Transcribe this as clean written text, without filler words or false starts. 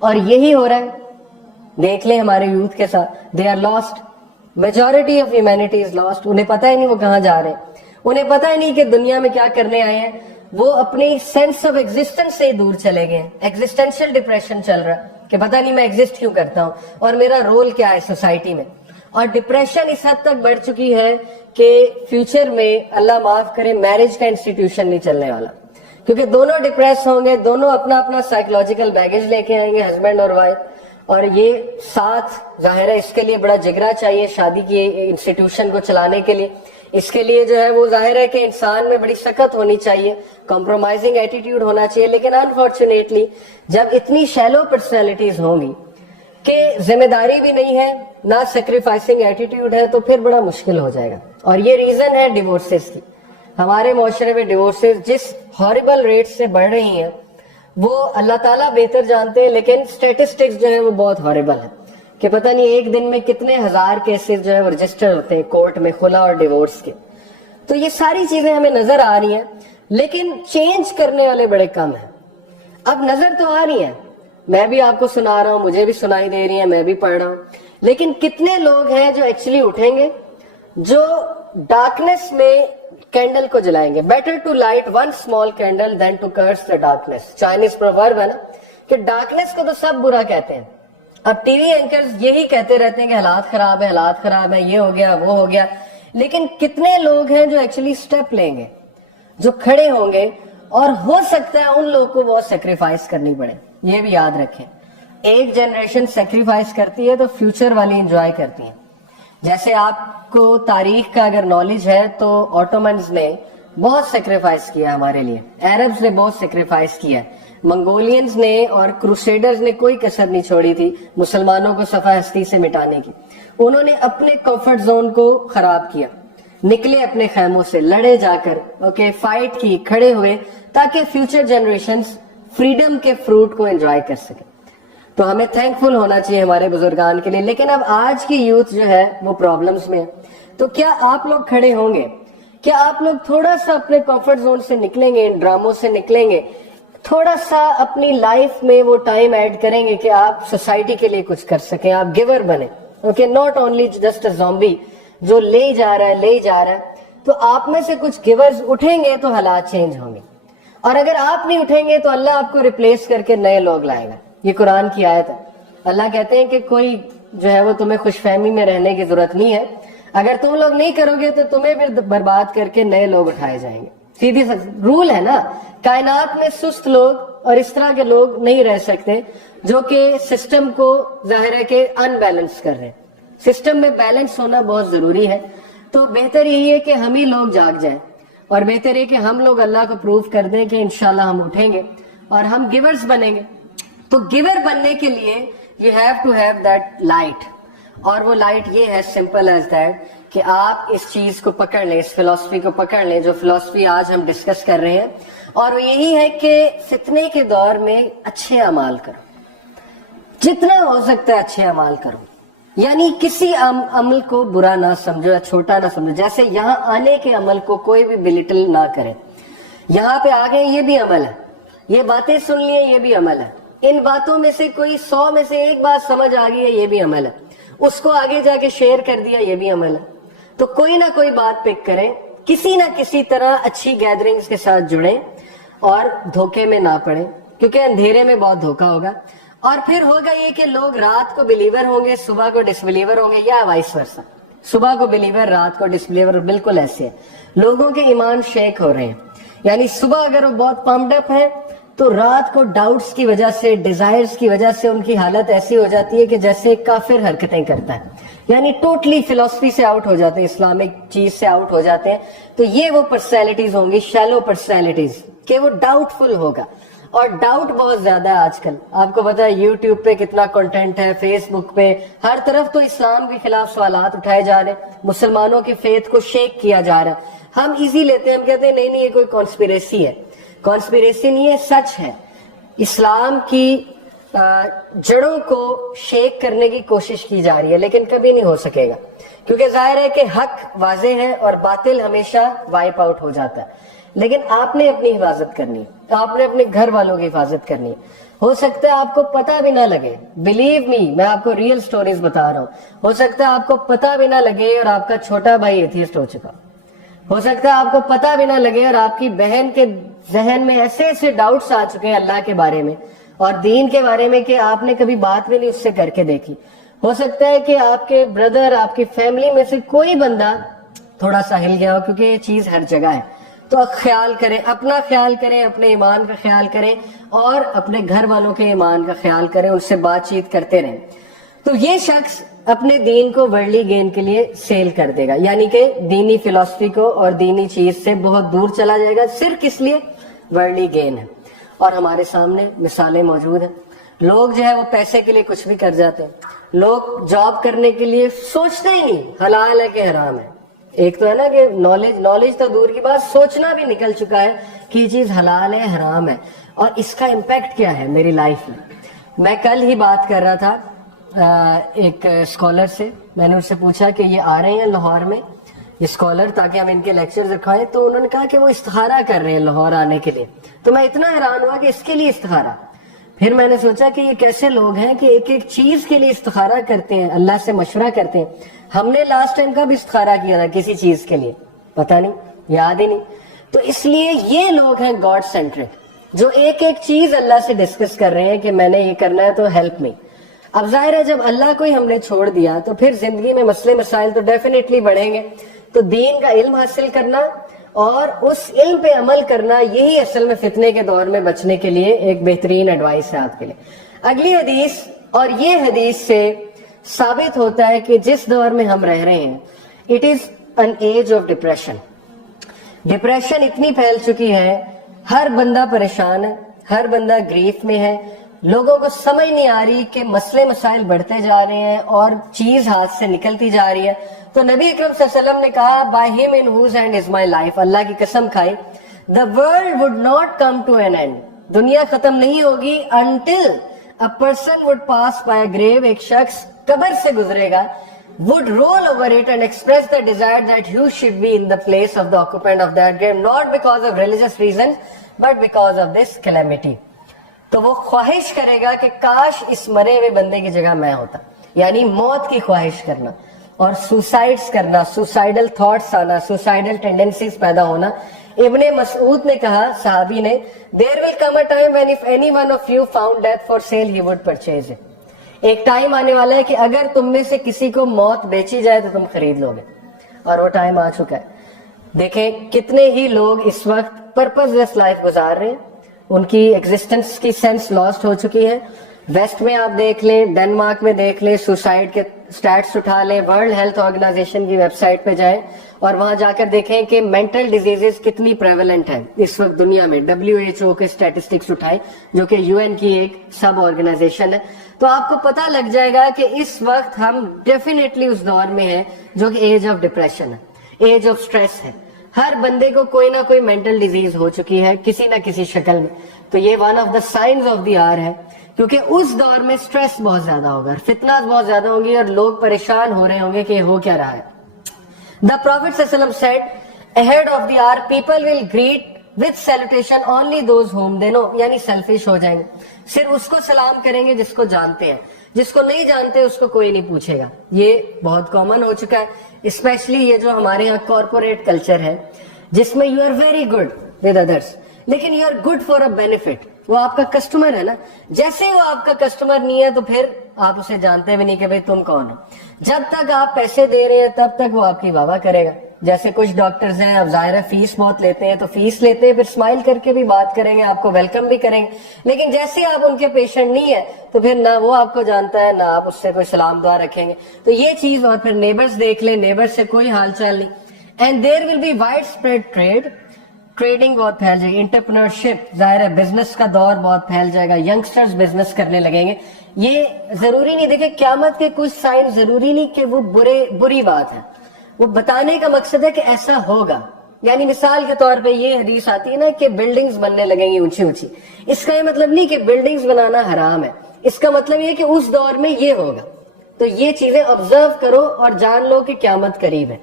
اور یہی ہو رہا ہے. دیکھ لیں ہمارے یوتھ کے ساتھ, they are lost. Majority of humanity is lost. انہیں پتہ ہی نہیں وہ کہاں جا رہے ہیں, انہیں پتہ ہی نہیں کہ دنیا میں کیا کرنے آئے ہیں. وہ اپنی سینس آف ایگزسٹنس سے ہی دور چلے گئے ہیں. ایگزسٹینشیل ڈپریشن چل رہا ہے کہ پتہ نہیں میں ایگزسٹ کیوں کرتا ہوں اور میرا رول کیا ہے سوسائٹی میں. اور ڈپریشن اس حد تک بڑھ چکی ہے کہ فیوچر میں اللہ معاف کرے میرج کا انسٹیٹیوشن نہیں چلنے والا, کیونکہ دونوں ڈپریس ہوں گے, دونوں اپنا اپنا سائیکولوجیکل بیگیج لے کے آئیں گے, ہسبینڈ اور وائف. اور یہ ساتھ ظاہر ہے اس کے لیے بڑا جگرا چاہیے شادی کی انسٹیٹیوشن کو چلانے کے لیے. اس کے لیے جو ہے وہ ظاہر ہے کہ انسان میں بڑی سخت ہونی چاہیے, کمپرومائزنگ ایٹیٹیوڈ ہونا چاہیے. لیکن انفارچونیٹلی جب اتنی شیلو پرسنالٹیز ہوں گی کہ ذمہ داری بھی نہیں ہے, نہ سیکریفائسنگ ایٹیٹیوڈ ہے, تو پھر بڑا مشکل ہو جائے گا. اور یہ ریزن ہے ڈیورسز کی. ہمارے معاشرے میں ڈیورسز جس ہارریبل ریٹ سے بڑھ رہی ہیں وہ اللہ تعالیٰ بہتر جانتے ہیں, لیکن اسٹیٹسٹکس جو ہے وہ بہت ہارریبل ہے کہ پتہ نہیں ایک دن میں کتنے ہزار کیسز جو ہے وہ رجسٹر ہوتے ہیں کورٹ میں خلا اور ڈیورس کے. تو یہ ساری چیزیں ہمیں نظر آ رہی ہیں, لیکن چینج کرنے والے بڑے کم ہیں. اب نظر تو آ رہی ہیں, میں بھی آپ کو سنا رہا ہوں, مجھے بھی سنائی دے رہی ہیں, میں بھی پڑھ رہا ہوں, لیکن کتنے لوگ ہیں جو ایکچولی اٹھیں گے, جو ڈارکنیس میں کینڈل کو جلائیں گے. Better to light one small candle than to curse the darkness. Chinese proverb ہے نا کہ ڈارکنیس کو تو سب برا کہتے ہیں. اب ٹی وی اینکرز یہی کہتے رہتے ہیں کہ حالات خراب ہے, حالات خراب ہے, یہ ہو گیا وہ ہو گیا, لیکن کتنے لوگ ہیں جو ایکچولی سٹیپ لیں گے, جو کھڑے ہوں گے. اور ہو سکتا ہے ان لوگوں کو بہت سیکریفائس کرنی پڑے. یہ بھی یاد رکھیں, ایک جنریشن سیکریفائس کرتی ہے تو فیوچر والی انجوائے کرتی ہیں. جیسے آپ کو تاریخ کا اگر نالج ہے تو آٹومنز نے بہت سیکریفائس کیا ہمارے لیے, عربز نے بہت سیکریفائس کیا, منگولینز نے اور کروسیڈرز نے کوئی کسر نہیں چھوڑی تھی مسلمانوں کو صفحہ ہستی سے مٹانے کی. انہوں نے اپنے کمفرٹ زون کو خراب کیا, نکلے اپنے خیموں سے, لڑے جا کر, فائٹ کی, کھڑے ہوئے, تاکہ فیوچر جنریشنز فریڈم کے فروٹ کو انجوائے کر سکے. تو ہمیں تھینکفل ہونا چاہیے ہمارے بزرگان کے لیے. لیکن اب آج کی یوتھ جو ہے وہ پرابلمز میں ہے. تو کیا آپ لوگ کھڑے ہوں گے, کیا آپ لوگ تھوڑا سا اپنے کمفرٹ زون سے نکلیں گے, ان ڈراموں سے نکلیں گے, تھوڑا سا اپنی لائف میں وہ ٹائم ایڈ کریں گے کہ آپ سوسائٹی کے لیے کچھ کر سکیں, آپ گیور بنیں. Not only just a zombie جو لے جا رہا ہے لے جا رہا ہے. تو آپ میں سے کچھ گیورز اٹھیں گے تو حالات چینج ہوں گے, اور اگر آپ نہیں اٹھیں گے تو اللہ آپ کو ریپلیس کر کے نئے لوگ لائے گا. یہ قرآن کی آیت ہے. اللہ کہتے ہیں کہ کوئی جو ہے وہ تمہیں خوش فہمی میں رہنے کی ضرورت نہیں ہے, اگر تم لوگ نہیں کرو گے تو تمہیں پھر برباد کر کے نئے لوگ اٹھائے جائیں گے. سیدھی رول ہے نا, کائنات میں سست لوگ اور اس طرح کے لوگ نہیں رہ سکتے جو کہ سسٹم کو ظاہر ہے کہ ان بیلنس کر رہے ہیں. سسٹم میں بیلنس ہونا بہت ضروری ہے. تو بہتر یہی ہے کہ ہم ہی لوگ جاگ جائیں, اور بہتر ہے کہ ہم لوگ اللہ کو پروف کر دیں کہ انشاءاللہ ہم اٹھیں گے اور ہم گیورز بنیں گے. تو گیور بننے کے لیے you have to have that light, اور وہ لائٹ یہ ہے سمپل ایز دیٹ کہ آپ اس چیز کو پکڑ لیں, اس فلسفی کو پکڑ لیں جو فلسفی آج ہم ڈسکس کر رہے ہیں, اور وہ یہی ہے کہ فتنے کے دور میں اچھے اعمال کرو, جتنا ہو سکتا ہے اچھے اعمال کرو. یعنی کسی عمل کو برا نہ سمجھو یا چھوٹا نہ سمجھو. جیسے یہاں آنے کے عمل کو کوئی بھی بلیٹل نہ کرے. یہاں پہ آ گئے یہ بھی عمل ہے, یہ باتیں سن لیے یہ بھی عمل ہے, ان باتوں میں سے کوئی 100 میں سے ایک بات سمجھ آ گئی ہے یہ بھی عمل ہے, اس کو آگے جا کے شیئر کر دیا یہ بھی عمل ہے. تو کوئی نہ کوئی بات پک کریں, کسی نہ کسی طرح اچھی گیدرنگز کے ساتھ جڑیں اور دھوکے میں نہ پڑیں, کیونکہ اندھیرے میں بہت دھوکا ہوگا. اور پھر ہوگا یہ کہ لوگ رات کو بلیور ہوں گے, صبح کو ڈس بلیور ہوں گے, یا وائس ورسا. صبح کو بلیور, رات کو ڈس بلیور. بالکل ایسے ہے, لوگوں کے ایمان شیک ہو رہے ہیں. یعنی صبح اگر وہ بہت پمپڈ اپ ہے تو رات کو ڈاؤٹس کی وجہ سے, ڈیزائرز کی وجہ سے ان کی حالت ایسی ہو جاتی ہے کہ جیسے کافر حرکتیں کرتا ہے. یعنی ٹوٹلی فلسفی سے آؤٹ ہو جاتے ہیں, اسلامک چیز سے آؤٹ ہو جاتے ہیں. تو یہ وہ پرسنالٹیز ہوں گی, شیلو پرسنالٹیز, کہ وہ ڈاؤٹ فل ہوگا. اور ڈاؤٹ بہت زیادہ ہے آج کل. آپ کو پتا ہے یوٹیوب پہ کتنا کنٹینٹ ہے, فیس بک پہ, ہر طرف تو اسلام کے خلاف سوالات اٹھائے جا رہے ہیں, مسلمانوں کی فیتھ کو شیک کیا جا رہا ہے. ہم ایزی لیتے ہیں, ہم کہتے ہیں نہیں نہیں یہ کوئی کانسپیریسی ہے. کانسپیریسی نہیں ہے, سچ ہے. اسلام کی جڑوں کو شیک کرنے کی کوشش کی جا رہی ہے, لیکن کبھی نہیں ہو سکے گا, کیونکہ ظاہر ہے کہ حق واضح ہے اور باطل ہمیشہ وائپ آؤٹ ہو جاتا ہے. لیکن آپ نے اپنی حفاظت کرنی ہے, آپ نے اپنے گھر والوں کی حفاظت کرنی ہے. ہو سکتا ہے آپ کو پتا بھی نہ لگے, بلیو می, میں آپ کو ریئل سٹوریز بتا رہا ہوں, ہو سکتا ہے آپ کو پتا بھی نہ لگے اور آپ کا چھوٹا بھائی ایتھیسٹ ہو چکا, ہو سکتا ہے آپ کو پتا بھی نہ لگے اور آپ کی بہن کے ذہن میں ایسے ایسے ڈاؤٹس آ چکے ہیں اللہ کے بارے میں اور دین کے بارے میں کہ آپ نے کبھی بات بھی نہیں اس سے کر کے دیکھی. ہو سکتا ہے کہ آپ کے بردر, آپ کی فیملی میں سے کوئی بندہ تھوڑا سا ہل گیا ہو, کیونکہ یہ چیز ہر جگہ ہے. تو خیال کریں, اپنا خیال کریں, اپنے ایمان کا خیال کریں اور اپنے گھر والوں کے ایمان کا خیال کریں, ان سے بات چیت کرتے رہیں. تو یہ شخص اپنے دین کو ورلڈلی گین کے لیے سیل کر دے گا, یعنی کہ دینی فلسفی کو اور دینی چیز سے بہت دور چلا جائے گا, صرف اس لیے ورلڈلی گین ہے. اور ہمارے سامنے مثالیں موجود ہیں. لوگ جو ہے وہ پیسے کے لیے کچھ بھی کر جاتے ہیں. لوگ جاب کرنے کے لیے سوچتے ہی نہیں حلال ہے کہ حرام ہے. ایک تو ہے نا کہ نالج تو دور کی بات, سوچنا بھی نکل چکا ہے کہ یہ چیز حلال ہے حرام ہے اور اس کا امپیکٹ کیا ہے میری لائف میں. میں کل ہی بات کر رہا تھا ایک اسکالر سے, میں نے ان سے پوچھا کہ یہ آ رہے ہیں لاہور میں یہ اسکالر تاکہ ہم ان کے لیکچر دکھائیں, تو انہوں نے کہا کہ وہ استخارہ کر رہے ہیں لاہور آنے کے لیے. تو میں اتنا حیران ہوا کہ اس کے لیے استخارہ. پھر میں نے سوچا کہ یہ کیسے لوگ ہیں کہ ایک ایک چیز کے لیے استخارہ کرتے ہیں, اللہ سے مشورہ کرتے ہیں. ہم نے لاسٹ ٹائم کب استخارہ کیا تھا کسی چیز کے لیے, پتہ نہیں, یاد ہی نہیں. تو اس لیے یہ لوگ ہیں گاڈ سینٹرک, جو ایک ایک چیز اللہ سے ڈسکس کر رہے ہیں کہ میں نے یہ کرنا ہے تو ہیلپ می. اب ظاہر ہے جب اللہ کو ہی ہم نے چھوڑ دیا تو پھر زندگی میں مسئلے مسائل تو ڈیفینیٹلی بڑھیں گے. تو دین کا علم حاصل کرنا اور اس علم پہ عمل کرنا, یہی اصل میں فتنے کے دور میں بچنے کے لیے ایک بہترین ایڈوائس ہے آپ کے لیے. اگلی حدیث, اور یہ حدیث سے ثابت ہوتا ہے کہ جس دور میں ہم رہ رہے ہیں it is an age of depression. Depression اتنی پھیل چکی ہے, ہر بندہ پریشان ہے, ہر بندہ گریف میں ہے, لوگوں کو سمجھ نہیں آ رہی کہ مسئلے مسائل بڑھتے جا رہے ہیں اور چیز ہاتھ سے نکلتی جا رہی ہے. تو نبی اکرم صلی اللہ علیہ وسلم نے کہا by him in whose hand is my life, اللہ کی قسم کھائی, the world would not come to an end, دنیا ختم نہیں ہوگی until a person would pass by a grave, ایک شخص قبر سے گزرے گا, would roll over it and express the desire that you should be in the place of the occupant of that grave, not because of religious reasons but because of this calamity. تو وہ خواہش کرے گا کہ کاش اس مرے ہوئے بندے کی جگہ میں ہوتا, یعنی موت کی خواہش کرنا اور سوسائڈز کرنا, سوسائڈل تھاٹس آنا, سوسائڈل ٹینڈنسیز پیدا ہونا. ابن مسعود نے کہا, صحابی نے, there will come a time when if any one of you found death for sale he would purchase it. ایک ٹائم آنے والا ہے کہ اگر تم میں سے کسی کو موت بیچی جائے تو تم خرید لو گے, اور وہ ٹائم آ چکا ہے. دیکھیں کتنے ہی لوگ اس وقت پرپز لیس لائف گزار رہے ہیں, ان کی ایگزسٹنس کی سینس لاسٹ ہو چکی ہے. ویسٹ میں آپ دیکھ لیں, ڈنمارک میں دیکھ لیں, سوسائڈ کے سٹیٹس اٹھا لیں, ورلڈ ہیلتھ آرگنائزیشن کی ویب سائٹ پہ جائیں اور وہاں جا کر دیکھیں کہ مینٹل ڈیزیزز کتنی پریولنٹ ہیں اس وقت دنیا میں. WHO کے اسٹیٹسٹکس اٹھائیں جو کہ UN کی ایک سب آرگنائزیشن ہے, تو آپ کو پتہ لگ جائے گا کہ اس وقت ہم ڈیفینیٹلی اس دور میں ہیں جو کہ ایج آف ڈپریشن ہے, ایج آف سٹریس ہے. ہر بندے کو کوئی نہ کوئی مینٹل ڈیزیز ہو چکی ہے کسی نہ کسی شکل میں. تو یہ one of the signs of the hour ہے, کیونکہ اس دور میں سٹریس بہت زیادہ ہوگا, فتنہ بہت زیادہ ہوں گی اور لوگ پریشان ہو رہے ہوں گے کہ ہو کیا رہا ہے. The Prophet صلی اللہ علیہ وسلم said ahead of the hour people will greet with salutation only those whom they know, یعنی سیلفش ہو جائیں گے, صرف اس کو سلام کریں گے جس کو جانتے ہیں, جس کو نہیں جانتے اس کو کوئی نہیں پوچھے گا. یہ بہت کامن ہو چکا ہے, اسپیشلی یہ جو ہمارے یہاں کارپوریٹ کلچر ہے جس میں you are very good with others لیکن you are good for a benefit. وہ آپ کا کسٹمر ہے نا, جیسے وہ آپ کا کسٹمر نہیں ہے تو پھر آپ اسے جانتے بھی نہیں کہ بھئی تم کون ہو. جب تک آپ پیسے دے رہے ہیں تب تک وہ آپ کی واہ واہ کرے گا. جیسے کچھ ڈاکٹرز ہیں, اب ظاہر ہے فیس بہت لیتے ہیں, تو فیس لیتے ہیں پھر اسمائل کر کے بھی بات کریں گے, آپ کو ویلکم بھی کریں گے, لیکن جیسے آپ ان کے پیشنٹ نہیں ہے تو پھر نہ وہ آپ کو جانتا ہے نہ آپ اس سے کوئی سلام دعا رکھیں گے. تو یہ چیز. اور پھر نیبرز دیکھ لیں, نیبر سے کوئی حال چال نہیں. And there will be widespread trade, trading بہت پھیل جائے گی, انٹرپرنرشپ, ظاہر ہے بزنس کا دور بہت پھیل جائے گا, ینگسٹرز بزنس کرنے لگیں گے. یہ ضروری نہیں, دیکھیں قیامت کے کچھ سائن ضروری نہیں کہ وہ بری بات ہے, وہ بتانے کا مقصد ہے کہ ایسا ہوگا. یعنی مثال کے طور پہ یہ حدیث آتی ہے نا کہ بلڈنگز بننے لگیں گی اونچی اونچی, اس کا یہ مطلب نہیں کہ بلڈنگز بنانا حرام ہے, اس کا مطلب یہ کہ اس دور میں یہ ہوگا. تو یہ چیزیں آبزرو کرو اور جان لو کہ قیامت قریب ہے.